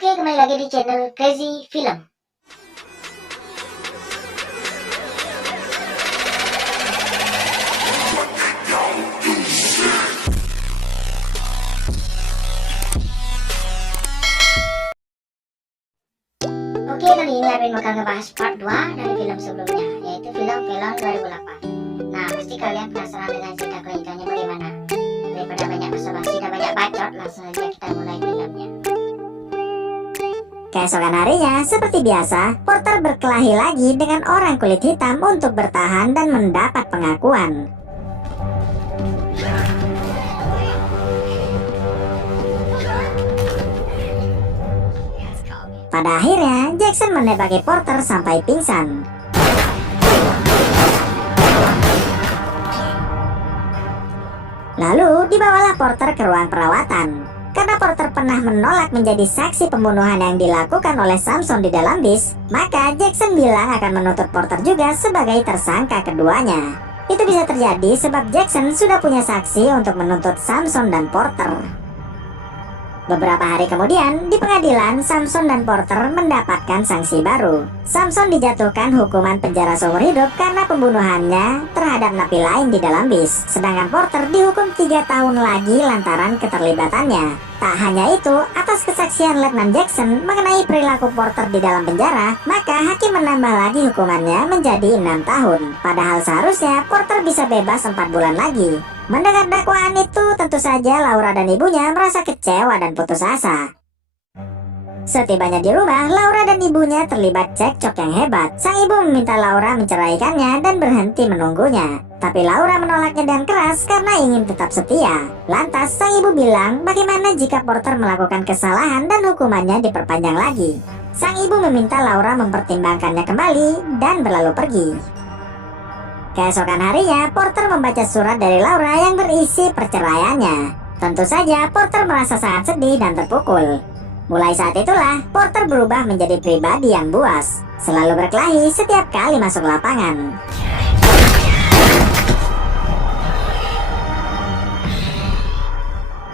Oke, kembali lagi di channel Crazy Film. Oke, kali ini Arvin bakal ngebahas part 2 dari film sebelumnya, yaitu film Velon 2008. Nah, pasti kalian penasaran dengan cerita kelanjutannya bagaimana. Daripada banyak basa-basi dan banyak bacot, langsung aja kita mulai filmnya. Keesokan harinya, seperti biasa, Porter berkelahi lagi dengan orang kulit hitam untuk bertahan dan mendapat pengakuan. Pada akhirnya, Jackson menembaki Porter sampai pingsan. Lalu, dibawalah Porter ke ruang perawatan. Karena Porter pernah menolak menjadi saksi pembunuhan yang dilakukan oleh Samson di dalam bis, maka Jackson bilang akan menuntut Porter juga sebagai tersangka keduanya. Itu bisa terjadi sebab Jackson sudah punya saksi untuk menuntut Samson dan Porter. Beberapa hari kemudian, di pengadilan, Samson dan Porter mendapatkan sanksi baru. Samson dijatuhkan hukuman penjara seumur hidup karena pembunuhannya terhadap napi lain di dalam bis. Sedangkan Porter dihukum 3 tahun lagi lantaran keterlibatannya. Tak hanya itu, atas kesaksian Letnan Jackson mengenai perilaku Porter di dalam penjara, maka hakim menambah lagi hukumannya menjadi 6 tahun. Padahal seharusnya Porter bisa bebas 4 bulan lagi. Mendengar dakwaan itu, tentu saja Laura dan ibunya merasa kecewa dan putus asa. Setibanya di rumah, Laura dan ibunya terlibat cekcok yang hebat. Sang ibu meminta Laura menceraikannya dan berhenti menunggunya. Tapi Laura menolaknya dengan keras karena ingin tetap setia. Lantas sang ibu bilang, bagaimana jika Porter melakukan kesalahan dan hukumannya diperpanjang lagi? Sang ibu meminta Laura mempertimbangkannya kembali dan berlalu pergi. Keesokan harinya, Porter membaca surat dari Laura yang berisi perceraiannya. Tentu saja, Porter merasa sangat sedih dan terpukul. Mulai saat itulah, Porter berubah menjadi pribadi yang buas, selalu berkelahi setiap kali masuk lapangan.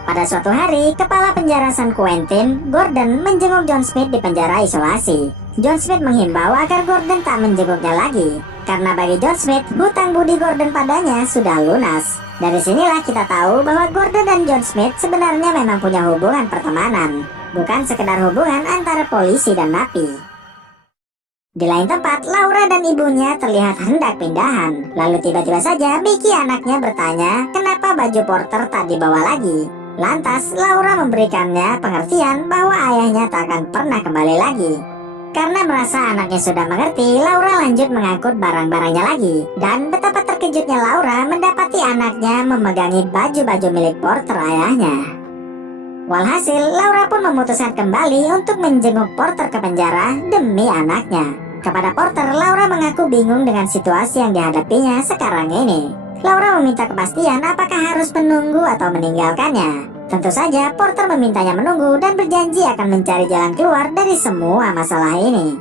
Pada suatu hari, kepala penjara San Quentin, Gordon, menjenguk John Smith di penjara isolasi. John Smith menghimbau agar Gordon tak menjenguknya lagi, karena bagi John Smith, hutang budi Gordon padanya sudah lunas. Dari sinilah kita tahu bahwa Gordon dan John Smith sebenarnya memang punya hubungan pertemanan, bukan sekedar hubungan antara polisi dan napi. Di lain tempat, Laura dan ibunya terlihat hendak pindahan. Lalu tiba-tiba saja Becky anaknya bertanya kenapa baju Porter tak dibawa lagi. Lantas Laura memberikannya pengertian bahwa ayahnya tak akan pernah kembali lagi. Karena merasa anaknya sudah mengerti, Laura lanjut mengangkut barang-barangnya lagi. Dan betapa terkejutnya Laura mendapati anaknya memegangi baju-baju milik Porter ayahnya. Walhasil, Laura pun memutuskan kembali untuk menjenguk Porter ke penjara demi anaknya. Kepada Porter, Laura mengaku bingung dengan situasi yang dihadapinya sekarang ini. Laura meminta kepastian apakah harus menunggu atau meninggalkannya. Tentu saja, Porter memintanya menunggu dan berjanji akan mencari jalan keluar dari semua masalah ini.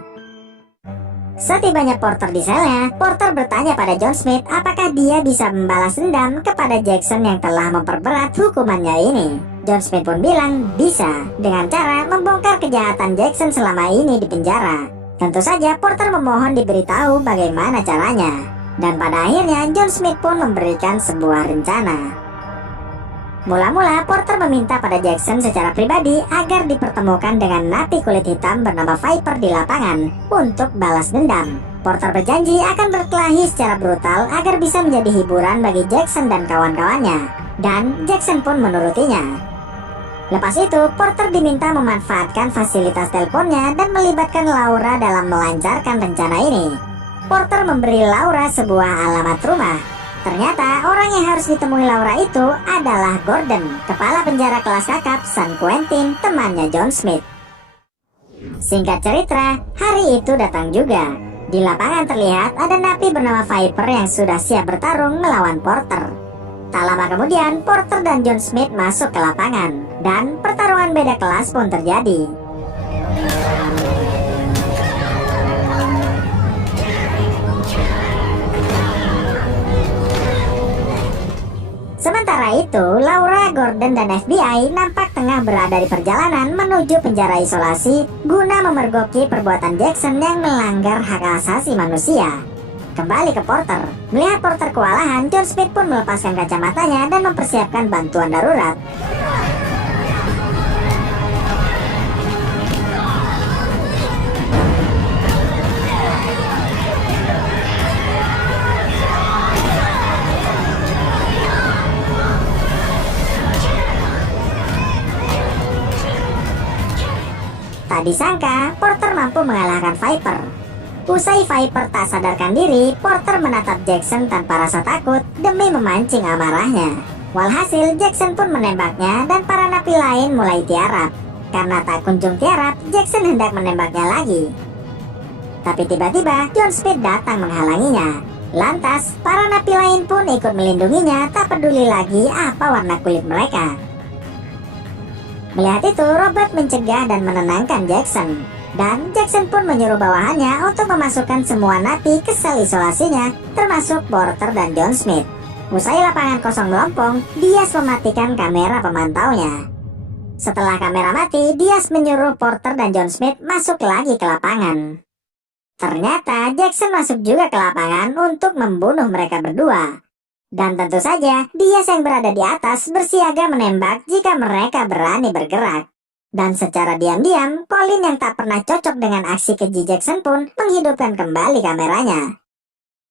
Setibanya Porter di selnya, Porter bertanya pada John Smith apakah dia bisa membalas dendam kepada Jackson yang telah memperberat hukumannya ini. John Smith pun bilang bisa, dengan cara membongkar kejahatan Jackson selama ini di penjara. Tentu saja Porter memohon diberitahu bagaimana caranya. Dan pada akhirnya John Smith pun memberikan sebuah rencana. Mula-mula Porter meminta pada Jackson secara pribadi agar dipertemukan dengan napi kulit hitam bernama Viper di lapangan untuk balas dendam. Porter berjanji akan berkelahi secara brutal agar bisa menjadi hiburan bagi Jackson dan kawan-kawannya. Dan Jackson pun menurutinya. Lepas itu, Porter diminta memanfaatkan fasilitas teleponnya dan melibatkan Laura dalam melancarkan rencana ini. Porter memberi Laura sebuah alamat rumah. Ternyata orang yang harus ditemui Laura itu adalah Gordon, kepala penjara kelas kakap San Quentin, temannya John Smith. Singkat cerita, hari itu datang juga. Di lapangan terlihat ada napi bernama Viper yang sudah siap bertarung melawan Porter. Tak lama kemudian, Porter dan John Smith masuk ke lapangan, dan pertarungan beda kelas pun terjadi. Sementara Sementara itu, Laura, Gordon, dan FBI nampak tengah berada di perjalanan menuju penjara isolasi guna memergoki perbuatan Jackson yang melanggar hak asasi manusia. Kembali ke Porter. Melihat Porter kewalahan, John Smith pun melepaskan kacamatanya dan mempersiapkan bantuan darurat. Tak disangka, Porter mampu mengalahkan Viper. Usai Viper tak sadarkan diri, Porter menatap Jackson tanpa rasa takut demi memancing amarahnya. Walhasil, Jackson pun menembaknya dan para napi lain mulai tiarap. Karena tak kunjung tiarap, Jackson hendak menembaknya lagi. Tapi tiba-tiba, John Smith datang menghalanginya. Lantas, para napi lain pun ikut melindunginya, tak peduli lagi apa warna kulit mereka. Melihat itu, Robert mencegah dan menenangkan Jackson. Dan Jackson pun menyuruh bawahannya untuk memasukkan semua napi ke sel isolasinya, termasuk Porter dan John Smith. Usai lapangan kosong melompong, Diaz mematikan kamera pemantaunya. Setelah kamera mati, Diaz menyuruh Porter dan John Smith masuk lagi ke lapangan. Ternyata Jackson masuk juga ke lapangan untuk membunuh mereka berdua. Dan tentu saja, Diaz yang berada di atas bersiaga menembak jika mereka berani bergerak. Dan secara diam-diam, Colin yang tak pernah cocok dengan aksi keji Jackson pun menghidupkan kembali kameranya.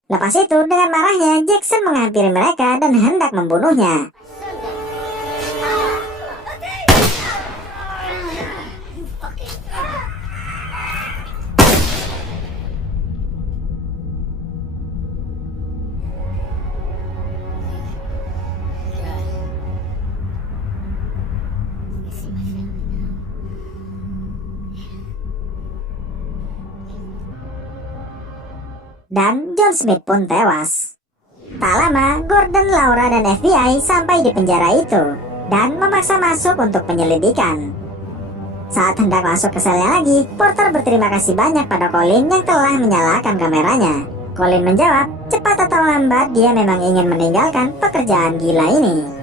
Lepas itu, dengan marahnya, Jackson menghampiri mereka dan hendak membunuhnya. Dan John Smith pun tewas. Tak lama, Gordon, Laura, dan FBI sampai di penjara itu dan memaksa masuk untuk penyelidikan. Saat hendak masuk ke selnya lagi, Porter berterima kasih banyak pada Colin yang telah menyalakan kameranya. Colin menjawab, cepat atau lambat dia memang ingin meninggalkan pekerjaan gila ini.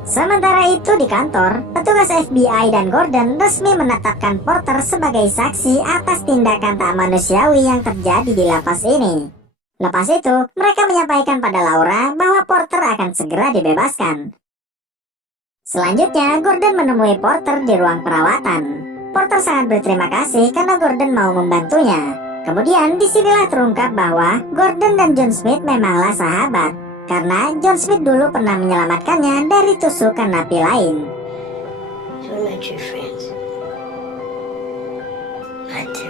Sementara itu di kantor, petugas FBI dan Gordon resmi menetapkan Porter sebagai saksi atas tindakan tak manusiawi yang terjadi di lapas ini. Lepas itu, mereka menyampaikan pada Laura bahwa Porter akan segera dibebaskan. Selanjutnya, Gordon menemui Porter di ruang perawatan. Porter sangat berterima kasih karena Gordon mau membantunya. Kemudian, disinilah terungkap bahwa Gordon dan John Smith memanglah sahabat. Karena John Smith dulu pernah menyelamatkannya dari tusukan napi lain. So we're not your friends. Not to.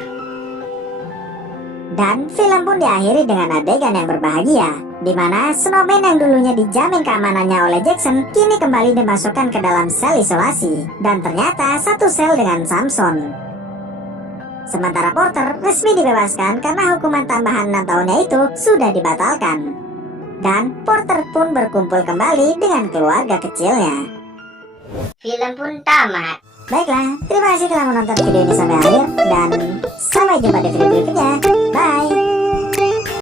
Dan film pun diakhiri dengan adegan yang berbahagia, di mana snowman yang dulunya dijamin keamanannya oleh Jackson kini kembali dimasukkan ke dalam sel isolasi, dan ternyata satu sel dengan Samson. Sementara Porter resmi dibebaskan karena hukuman tambahan 6 tahunnya itu sudah dibatalkan. Dan Porter pun berkumpul kembali dengan keluarga kecilnya. Film pun tamat. Baiklah, terima kasih telah menonton video ini sampai akhir, dan sampai jumpa di video berikutnya. Bye!